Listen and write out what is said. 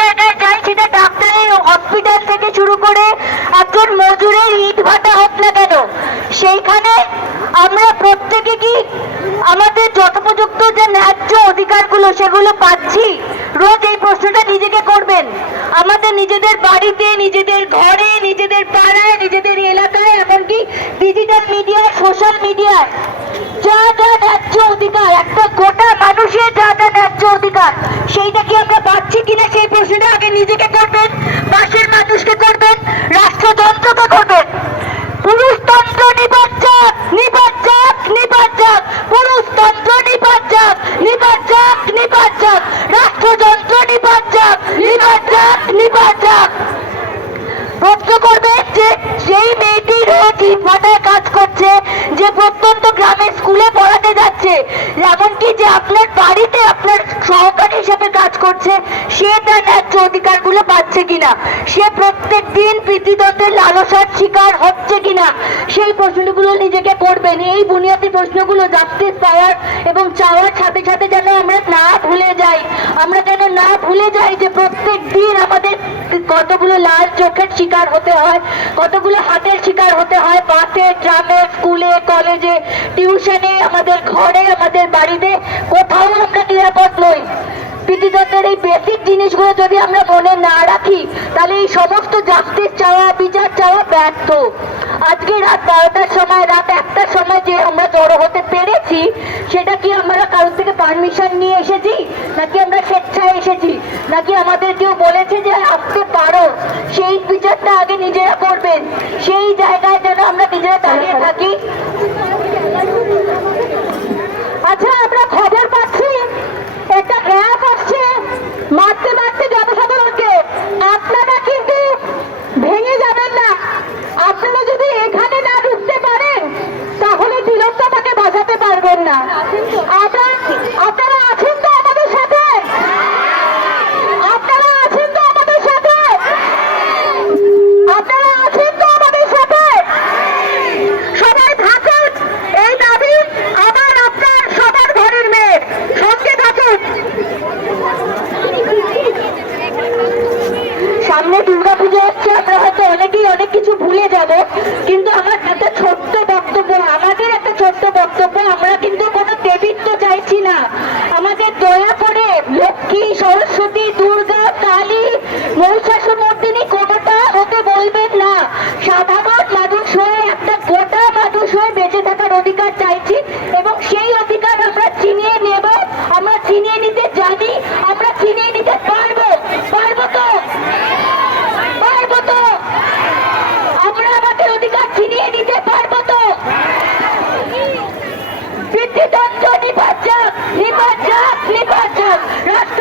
জায়গায় যাই, সেটা ডাক্তারের হসপিটাল থেকে শুরু করে একজন মজুরের ইট ভাটা হোক না কেন, সেইখানে আমরা প্রত্যেকে কি আমাদের যথোপযুক্ত যে ন্যায্য অধিকারগুলো সেগুলো পাচ্ছি? রোজ এই প্রশ্নটা নিজেকে করবেন। আমাদের নিজেদের বাড়িতে, নিজেদের ঘরে, নিজেদের পাড়ায়, নিজেদের এলাকায়, এমনকি ডিজিটাল মিডিয়ায়, সোশ্যাল মিডিয়ায় যা যা ন্যায্য অধিকার, একটা গোটা মানুষের যা যা ন্যায্য অধিকার, সেইটা কি আমরা পাচ্ছি কিনা সেই প্রশ্নটা আগে নিজেকে করবেন, পাশের মানুষকে করবেন, রাষ্ট্রযন্ত্রকে করবেন। পুরুষতন্ত্র নিপাত যাক, নিপাত যাক, নিপাত যাক, পুরুষতন্ত্র নিপাত যাক, নিপাত যাক, নিপাত যাক, রাষ্ট্রযন্ত্র নিপাত যাক, নিপাত যাক, নিপাত যাক। প্রশ্ন করবেন যে সেই মেয়েটি রোজ ইটভাটায় কাজ করছে, যে প্রত্যন্ত গ্রামের স্কুলে পড়াতে যাচ্ছে, এমনকি যে আপনার বাড়িতে আপনার সহকারী হিসেবে কাজ করছে, সে তার ন্যায্য অধিকারগুলো পাচ্ছে কিনা, সে প্রত্যেক দিন পিতৃতন্ত্রের লালসার শিকার হচ্ছে কিনা, সেই প্রশ্নগুলো নিজেকে করবেন। এই বুনিয়াদী প্রশ্নগুলো জাস্টিস পাওয়ার এবং চাওয়ার সাথে সাথে যেন আমরা না ভুলে যাই, আমরা যেন না ভুলে যাই যে প্রত্যেক দিন আমাদের কতগুলো লাল চোখের শিকার হতে হয়, কতগুলো হাতের শিকার হতে হয়, বাসে, ট্রামে, স্কুলে, কলেজে, টিউশনে, আমাদের ঘরে, আমাদের বাড়িতে, কোথাও আমরা নিরাপদ নই। পিতৃতন্ত্রের এই বেসিক জিনিসগুলো যদি আমরা মনে না রাখি, তাহলে এই সমস্ত জাস্টিস চাওয়া, বিচার চাওয়া ব্যর্থ। আজকে রাত 12টার সময়, রাত 1টার সময় যে আমরা জড়ো হতে পেরেছি, সেটা কি আমরা কারোর থেকে পারমিশন নিয়ে এসেছি, নাকি আমরা স্বেচ্ছায় এসেছি, নাকি আমাদের কেউ বলেছে যে আসতে পারো? সেই বিচারটা আগে নিজেরা করবেন। সেই জায়গায় যেন আমরা নিজেরা দাঁড়িয়ে থাকি। আচ্ছা, আমরা খবর পাচ্ছি একটা র্যাব আসছে মারতে মারতে জনসাধারণকে। আপনারা কিন্তু ভেঙে যাবেন না। আপনারা যদি এখানে না ঢুকতে পারেন, তাহলে তিলোত্তমাকে বাঁচাতে পারবেন না। আপনারা আছেন তো আমাদের সাথে? আপনারা আছেন তো আমাদের সাথে? আপনারা আছেন তো আমাদের সাথে? সবাই থাকুন। এই দাবি আমার, আপনার, সবার ঘরের মেয়ে, সঙ্গে থাকুন। সামনে দুর্গাপুজো হচ্ছে, আমরা হয়তো অনেকেই অনেক কিছু ভুলে যাব, কিন্তু আমার একটা ছোট্ট বক্তব্য, আমাদের একটা ছোট্ট বক্তব্য, আমরা কিন্তু কোনো দেবীত্ব চাইছি না। আমাদের দয়া করে লক্ষ্মী, সরস্বতী, দুর্গা, কালী, মহিষাসুরমর্দিনী কোনোটা হতে বলবেন না। সাধারণ মানুষ হয়ে, একটা গোটা মানুষ হয়ে বেঁচে থাকার অধিকার চাইছি, এবং সেই অধিকার আমরা ছিনিয়ে নেব, আমরা ছিনিয়ে নিতে জানি, আমরা ছিনিয়ে নিতে পারবো। পারবো তো? পারবো তো? আমরা আমাদের অধিকার ছিনিয়ে নিতে পারবো তো? পিতৃতন্ত্র নিপাত যাক, নিপাত যাক, নিপাত যাক, রাষ্ট্র